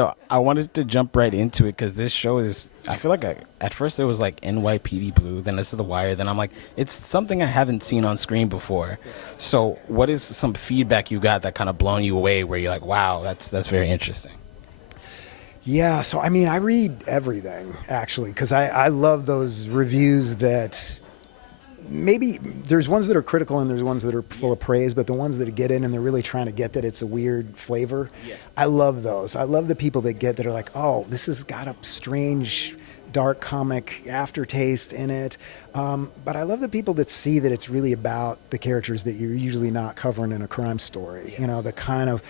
So I wanted to jump right into it because this show is. I feel like at first it was like NYPD Blue, then this is The Wire, then I'm like, it's something I haven't seen on screen before. So what is some feedback you got that kind of blown you away, where you're like, wow, that's very interesting. Yeah, so I mean, I read everything actually because I love those reviews that maybe there's ones that are critical and there's ones that are full of praise, but the ones that get in and they're really trying to get that it's a weird flavor, I love those. I love the people that get that are like, oh, this has got a strange, dark comic aftertaste in it. But I love the people that see that it's really about the characters that you're usually not covering in a crime story. You know, the kind of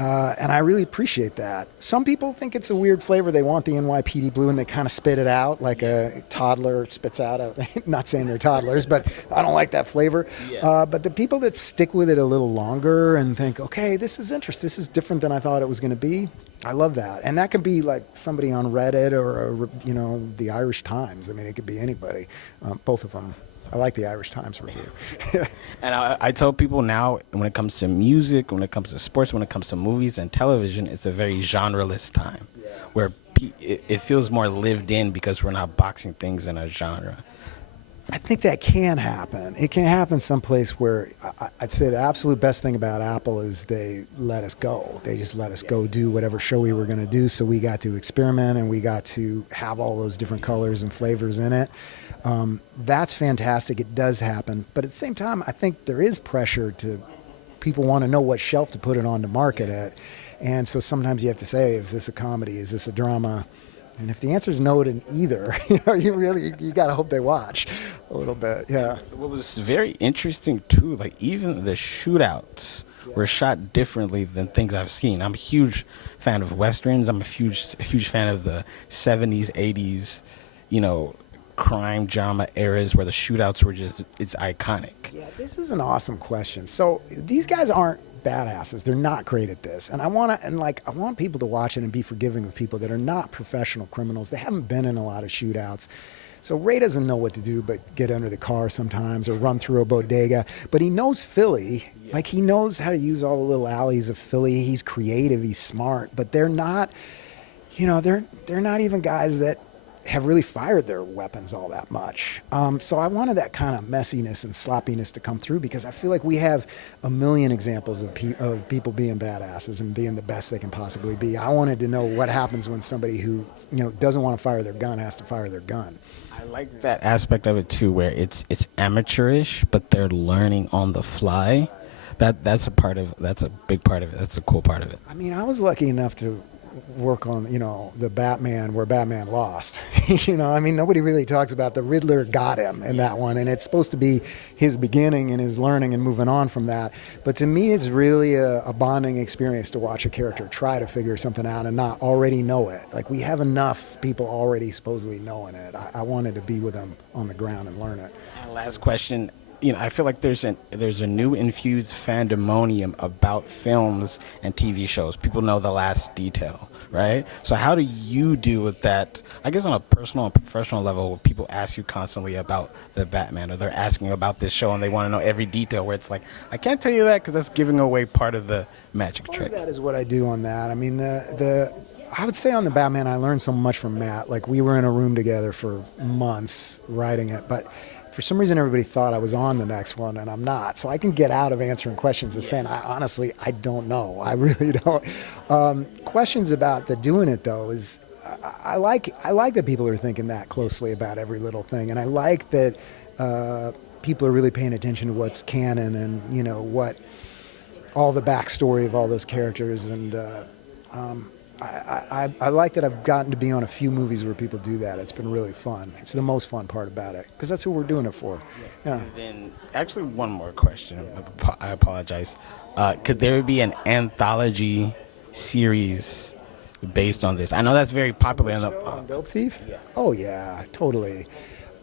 and I really appreciate that. Some people think it's a weird flavor. They want the NYPD Blue and they kind of spit it out like a toddler spits out a, not saying they're toddlers, but I don't like that flavor. But the people that stick with it a little longer and think, okay, this is interesting. This is different than I thought it was going to be. I love that. And that could be like somebody on Reddit or, you know, the Irish Times. I mean, it could be anybody, both of them. I like the Irish Times review. And I tell people now, when it comes to music, when it comes to sports, when it comes to movies and television, it's a very genreless time, where it feels more lived in because we're not boxing things in a genre. I think that can happen. It can happen someplace where I'd say the absolute best thing about Apple is they let us go. They just let us go do whatever show we were going to do. So we got to experiment and we got to have all those different colors and flavors in it. That's fantastic. It does happen. But at the same time, I think there is pressure to people want to know what shelf to put it on to market at. And so sometimes you have to say, is this a comedy? Is this a drama? And if the answer is no to either, you got to hope they watch a little bit. Yeah. What was very interesting too, like even the shootouts were shot differently than things I've seen. I'm a huge fan of westerns. I'm a huge fan of the 70s, 80s, you know, crime drama eras where the shootouts were just, it's iconic. Yeah, this is an awesome question. So these guys aren't badasses. They're not great at this. And I want people to watch it and be forgiving of people that are not professional criminals. They haven't been in a lot of shootouts. So Ray doesn't know what to do but get under the car sometimes or run through a bodega. But he knows Philly. Like he knows how to use all the little alleys of Philly. He's creative, he's smart, but they're not, you know, they're not even guys that have really fired their weapons all that much. So I wanted that kind of messiness and sloppiness to come through because I feel like we have a million examples of people being badasses and being the best they can possibly be. I wanted to know what happens when somebody who, you know, doesn't want to fire their gun has to fire their gun. I like that aspect of it too, where it's amateurish, but they're learning on the fly. That's a big part of it. That's a cool part of it. I mean, I was lucky enough to work on, you know, the Batman where Batman lost. You know, I mean, nobody really talks about the Riddler got him in that one, and it's supposed to be his beginning and his learning and moving on from that. But to me, it's really a bonding experience to watch a character try to figure something out and not already know it. Like, we have enough people already supposedly knowing it. I wanted to be with them on the ground and learn it. And last question. You know, I feel like there's a new infused fandemonium about films and TV shows. People know the last detail, right? So how do you deal with that? I guess on a personal and professional level, where people ask you constantly about the Batman, or they're asking about this show and they want to know every detail. Where it's like, I can't tell you that because that's giving away part of the magic trick. That is what I do on that. I mean, I would say on the Batman, I learned so much from Matt. Like, we were in a room together for months writing it, but for some reason, everybody thought I was on the next one, and I'm not. So I can get out of answering questions and saying, honestly, I don't know. I really don't. Questions about the doing it, though, is I like that people are thinking that closely about every little thing, and I like that people are really paying attention to what's canon and, you know, what all the backstory of all those characters. And I like that I've gotten to be on a few movies where people do that. It's been really fun. It's the most fun part about it because that's who we're doing it for. Yeah. And then, actually, one more question. I apologize. Could there be an anthology series based on this? I know that's very popular. On Dope Thief? Yeah. Oh, yeah, totally.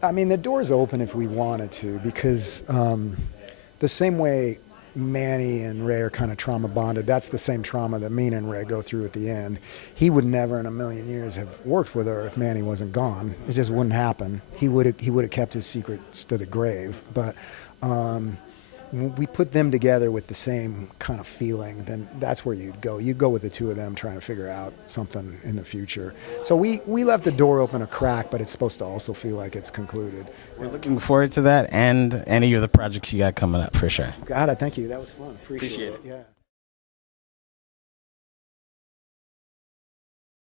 I mean, the door's open if we wanted to because the same way Manny and Ray are kind of trauma bonded. That's the same trauma that Mina and Ray go through at the end. He would never in a million years have worked with her if Manny wasn't gone. It just wouldn't happen. He would have kept his secrets to the grave. But we put them together with the same kind of feeling, then that's where you'd go. You go with the two of them trying to figure out something in the future. So we left the door open a crack, but it's supposed to also feel like it's concluded. We're looking forward to that and any of the projects you got coming up for sure. God, I thank you. That was fun. Appreciate it. Yeah.